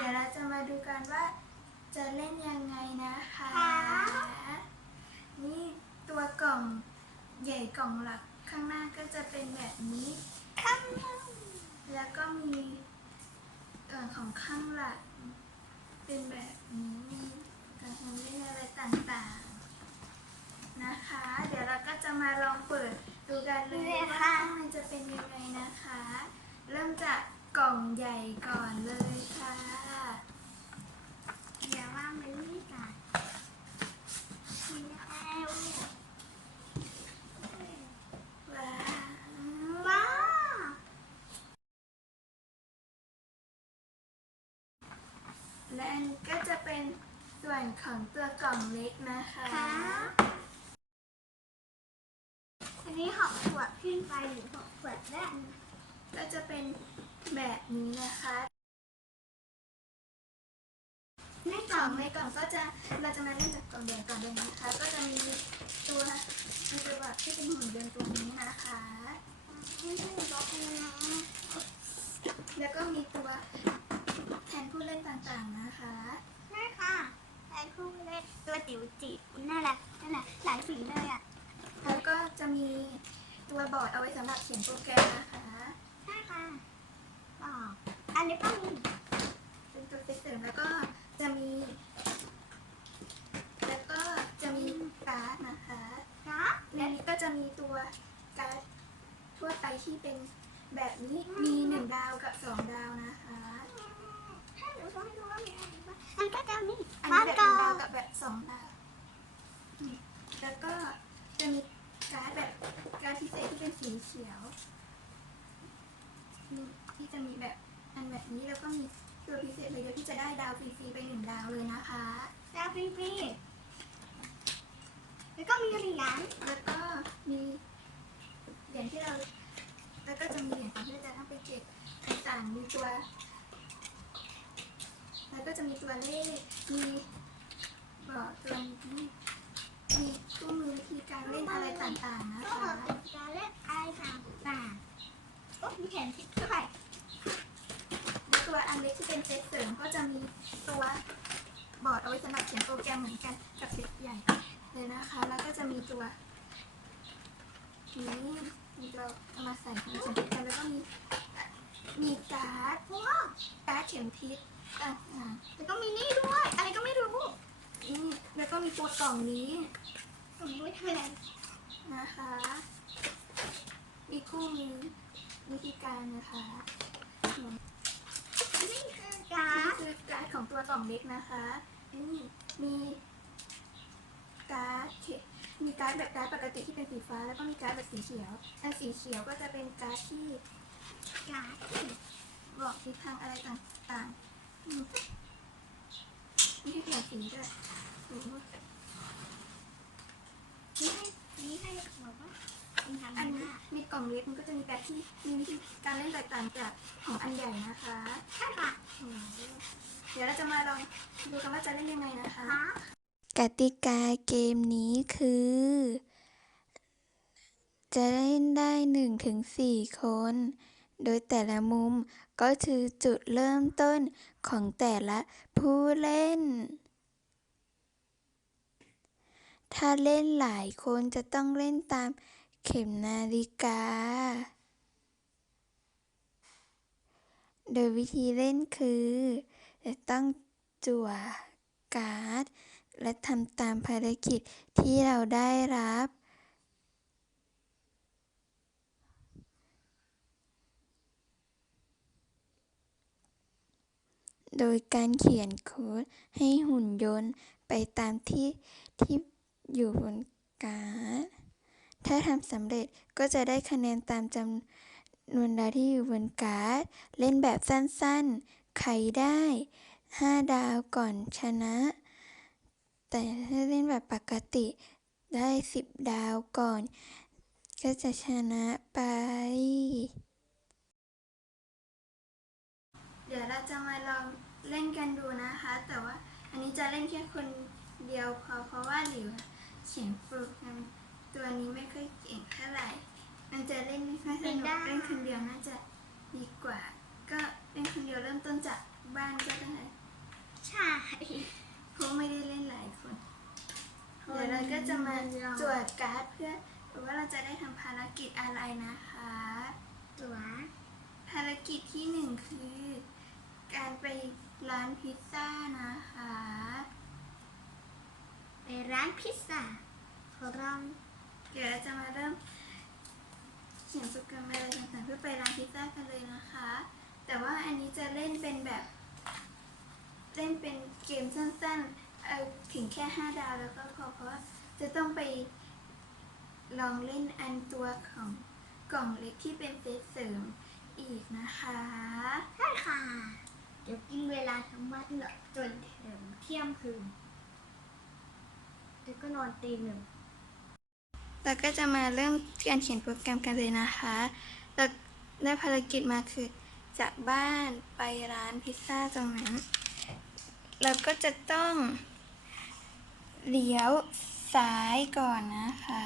ดี๋ยวเราจะมาดูกันว่าจะเล่นยังไงนะคะค่ะนี่ตัวกล่องใหญ่กล่องหลักข้างหน้าก็จะเป็นแบบนี้ข้างล่างแล้วก็มีเอ่อของข้างหลังเป็นแบบนี้มีการทำเล่นอะไรต่างๆนะคะ เดี๋ยวเราก็จะมาลองเปิดดูกันเลยว่าข้างในจะเป็นยังไงนะคะ เริ่มจากกล่องใหญ่ก่อนเลยค่ะ เดี๋ยวว่างมันนี่กันแล้ว ว้าว ว้าว และอันนี้ก็จะเป็นส่ วนของตัวกล่องเล็กนะคะค่ะอันนี้หกขวดขึ้นไปหรือหกขวดแรกก็จะเป็นแบบนี้นะคะในกกล่ล่อองงในกล่องก็จะเราจะมาเล่นจากกล่องใหญ่ก่อนเลยนะคะ ก็จะมีตัวมีตัวแบบที่เป็นหุ่นยนต์ตัวนี้นะคะไม่ใช่บล็อกเลยนะแล้วก็มีตัวแทนผู้เล่นต่างๆนะคะใช่ค่ะ ไอ้คู่เล็กตัวจิ๋วจิ๋วนั่นแหละนั่นแหละหลายสีเลยอะ แล้วก็จะมีตัวบอร์ดเอาไว้สำหรับเขียนโปรแกรมนะคะใช่ค่ะอ๋ออันนี้ก็มีเป็นตัวเสริมแล้วก็จะมี แล้วก็จะมีการ์ดนะคะนะในนี้ก็จะมีตัวการ์ดทั่วไปที่เป็นแบบนี้มีหนึ่งดาวกับสองดาวนะคะให้หนูช่วยดู สองดาวนี่แล้วก็จะมีการ์ดแบบการ์ดพิเศษที่เป็นสีเขียวนี่ที่จะมีแบบอันแบบนี้แล้วก็มีตัวพิเศษเลยเดียวที่จะได้ดาวฟรีๆไปหนึ่งดาวเลยนะคะดาวฟรีๆแล้วก็มีเหรียญแล้วก็มีเหรียญที่เรา แล้วก็จะมีเหรียญของที่เราจะต้องไปเก็บต่างๆมีตัว แล้วก็จะมีตัวเลขมี บอกตัวนี้มีตู้มือวิธีการเล่นอะไรต่างๆนะก็คะการเล่นอะไรต่างๆโอ้มีแขนทิศด้วยและตัวอันเล็กที่เป็นเซตเสริมก็จะมีตัวบอร์ดเอาไว้สำหรับเขียนโปรแกรมเหมือนกันกับเซตใหญ่เลยนะคะ แล้วก็จะมีตัวนี้มีตัวเอามาใส่ของเขียนโปรแกรมแล้วก็มีมีการ์ดว้าวการ์ดเข็มทิศต่างแล้วก็มีนี่ด้วย อะไรก็ไม่รู้ แล้วก็มีตัวกล่องนี้ผมไม่ทำอะไรนะคะ มีคู่มือวิธีการนะคะนี่คือการ์นี่ดคือการ์ดของตัวกล่องเล็กนะคะนี่มีการ์ดมีการ์ดแบบการ์ดปกติที่เป็นสีฟ้า แล้วก็มีการ์ดแบบสีเขียวอันสีเขียวก็จะเป็นการ์ดที่การ์ดบอกทิศทางอะไรต่างๆ อืมมีให้เปลี่ยนสีด้วยนี่ให้นี่ให้บอกว่าเป็นทำอันหนี้น้ามีกล่องเล็กมันก็จะมีแบบที่มีวิธีการเล่นแตกต่างจากของอันใหญ่นะคะใช่ค่ะเดี๋ยวเราจะมาลองดูกันว่าจะเล่นยังไงนะคะค่ะกติกาเกมนี้คือ จะเล่นได้1ถึง4คน โดยแต่ละมุมก็คือจุดเริ่มต้นของแต่ละ ผู้เล่น ถ้าเล่นหลายคนจะต้องเล่นตามเข็มนาฬิกา โดยวิธีเล่นคือ จะต้องจั่วการ์ด และทำตามภารกิจที่เราได้รับ โดยการเขียนโค้ดให้หุ่นยนต์ไปตามที่ที่อยู่บนการ์ด ถ้าทำสำเร็จก็จะได้คะแนนตามจำนวนดาวที่อยู่บนการ์ด เล่นแบบสั้นๆ ใครได้ 5 ดาวก่อนชนะ แต่ถ้าเล่นแบบปกติได้ 10 ดาวก่อน ก็จะชนะไป เดี๋ยวเราจะมาลอง เล่นกันดูนะคะ แต่ว่าอันนี้จะเล่นแค่คนเดียวพอเพราะว่าหลิวเขียนโปรแกรมตัวนี้ไม่ค่อยเก่งเท่าไหร่ มันจะเล่นไม่ค่อยสนุกเล่นคนเดียวน่าจะดีกว่า ก็เล่นคนเดียวเริ่มต้นจากบ้านก็ได้ใช่เพราะไม่ได้เล่นหลายคนเดี๋ยวเราก็จะมาตรวจการ์ดเพื่อดูว่าเราจะได้ทำภารกิจอะไรนะคะตัวภารกิจที่หนึ่งคือการไป ร้านพิซซ่านะคะ ไปร้านพิซซ่าขอลองเดี๋ยวเราจะมาเริ่มเขียนโปรแกรมอะไรต่างๆเพื่อไปร้านพิซซ่ากันเลยนะคะ แต่ว่าอันนี้จะเล่นเป็นแบบ เล่นเป็นเกมสั้นๆ เอาถึงแค่ 5 ดาวแล้วก็พอเพราะว่าจะต้องไปลองเล่นอันตัวของกล่องเล็กที่เป็นเซตเสริมอีกนะคะ ใช่ค่ะ ดี๋ยวกินเวลาทั้งวันเลยจนถึงเที่ยงคืนแล้วก็นอนตีหนึ่งเราก็จะมาเริ่มการเขียนโปรแกรมกันเลยนะคะเราได้ภารกิจมาคือ จากบ้านไปร้านพิซซ่าตรงนั้น เราก็จะต้องเลี้ยวซ้ายก่อนนะคะ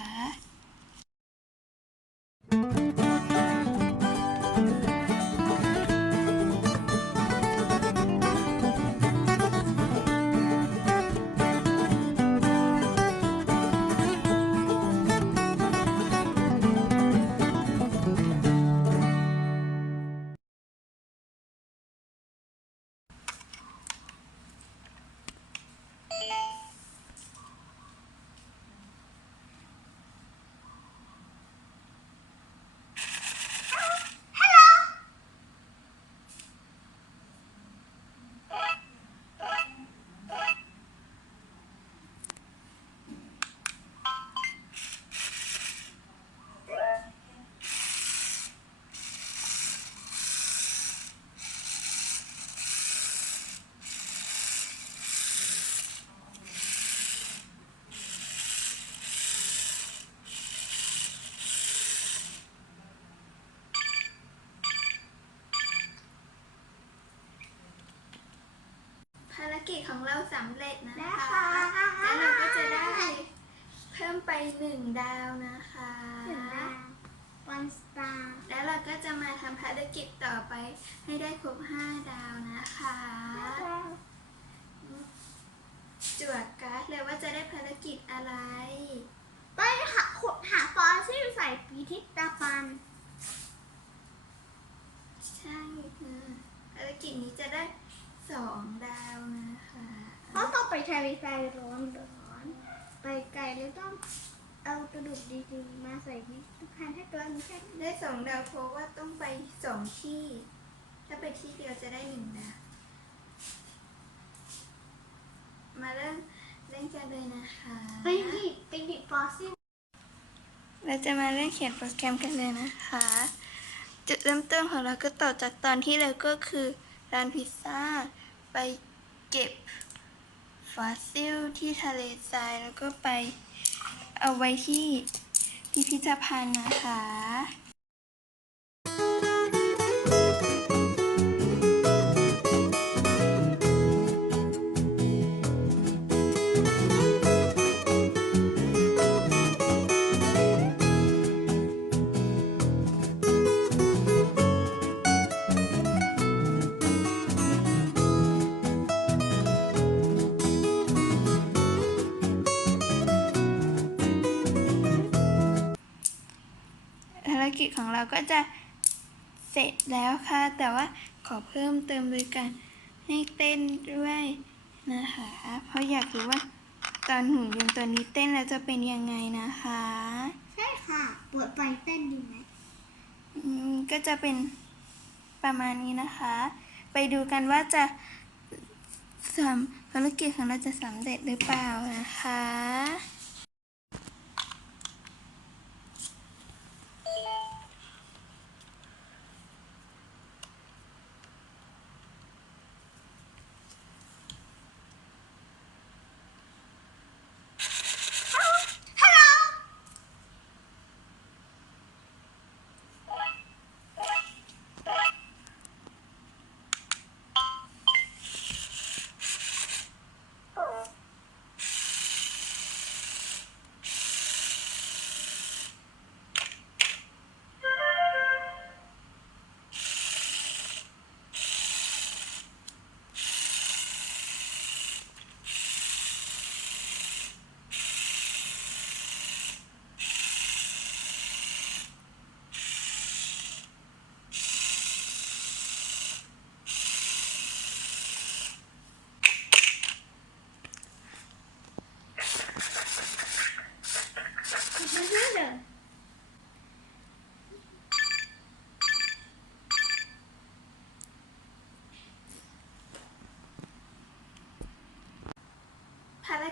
ของเราสำเร็จนะนะคะ แล้วเราก็จะได้เพิ่มไปหนึ่งดาวนะคะถึงแล้ววันสตาร์แล้วเราก็จะมาทำภารกิจต่อไปให้ได้ครบ5ดาวนะคะ จวดการ์ดเลยว่าจะได้ภารกิจอะไรไปหาขุดหาฟอสซิลใส่ปีทิตาปัน ใช่ค่ะภารกิจนี้จะได้2ดาวนะคะ เพราะต้อง ไปทะเลทรายร้อนร้อนไปไกลแล้วต้องเอากระดูกดีๆมาใส่ที่ทุกคันให้ตัวนี้แค่ได้2ดาวเพราะว่าต้องไป2ที่ ถ้าไปที่เดียวจะได้1ดาวมาเริ่มเล่นกันเลยนะคะไปหยิบไปหยิบฟอสซิลเราจะมาเล่นเขียนโปรแกรมกันเลยนะคะ จุดเริ่มต้นของเราก็ต่อจากตอนที่เราก็คือร้านพิซซ่าไปเก็บ ฟอสซิลที่ทะเลทรายแล้วก็ไปเอาไว้ที่พิพิธภัณฑ์นะคะ ภารกิจของเราก็จะเสร็จแล้วค่ะ แต่ว่าขอเพิ่มเติมโดยการให้เต้นด้วยนะคะ เพราะอยากรู้ว่าตอนหุ่นยนต์ตัวนี้เต้นแล้วจะเป็นยังไงนะคะ ใช่ค่ะปวดไฟเต้นดีไหมอืมก็จะเป็นประมาณนี้นะคะ ไปดูกันว่าจะสำภารกิจของเราจะสำเร็จหรือเปล่านะคะ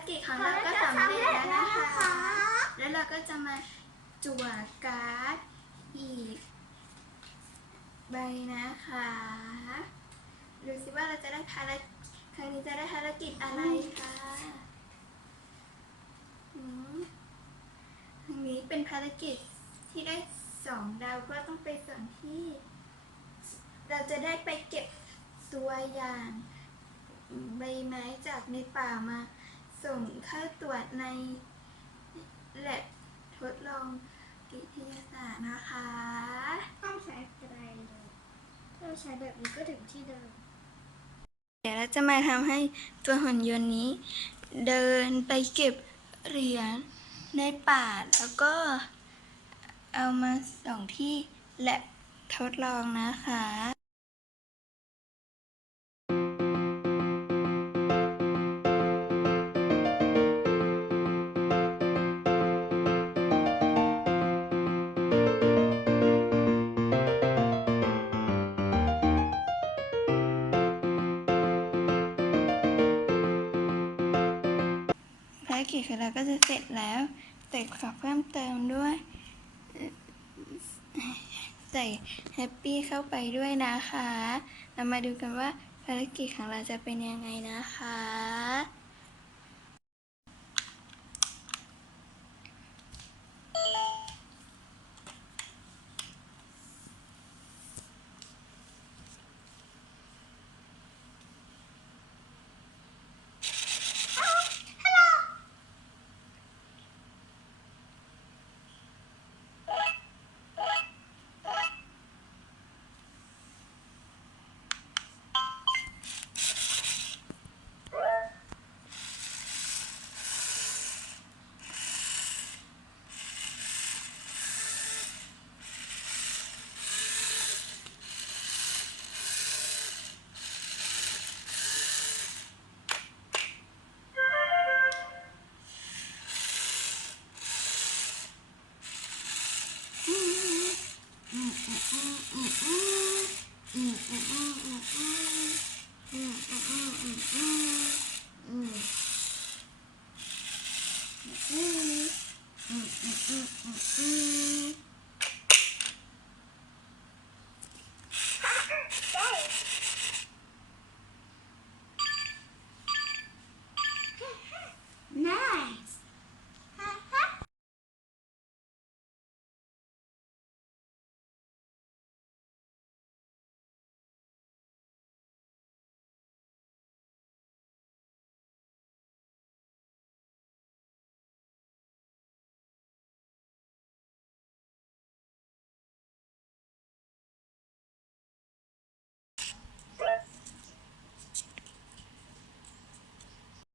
กิจของเราก็สำเร็จแล้วนะคะ แล้วเราก็จะมาจั่วการ์ดอีกใบนะคะ ดูสิว่าเราจะได้ภารกิจครั้งนี้จะได้ภารกิจอะไรคะอืมครั้งนี้เป็นภารกิจที่ได้สองดาวก็ต้องไปส่วนที่ เราจะได้ไปเก็บตัวอย่างใบไม้จากในป่ามา ส่งเข้าตรวจในแลบทดลองวิทยาศาสตร์นะคะต้องใช้อะไรเลยถ้าใช้แบบนี้ก็ถึงที่เดิม เดี๋ยวเราจะมาทำให้ตัวหุ่นยนต์นี้ เดินไปเก็บเหรียญในป่าแล้วก็เอามาส่งที่แลบทดลองนะคะ ภารกิจของเราก็จะเสร็จแล้วแต่ขอเพิ่มเติมด้วยเอ่อใส่แฮปปี้เข้าไปด้วยนะคะ เรามาดูกันว่าภารกิจของเราจะเป็นยังไงนะคะ Mm-mm.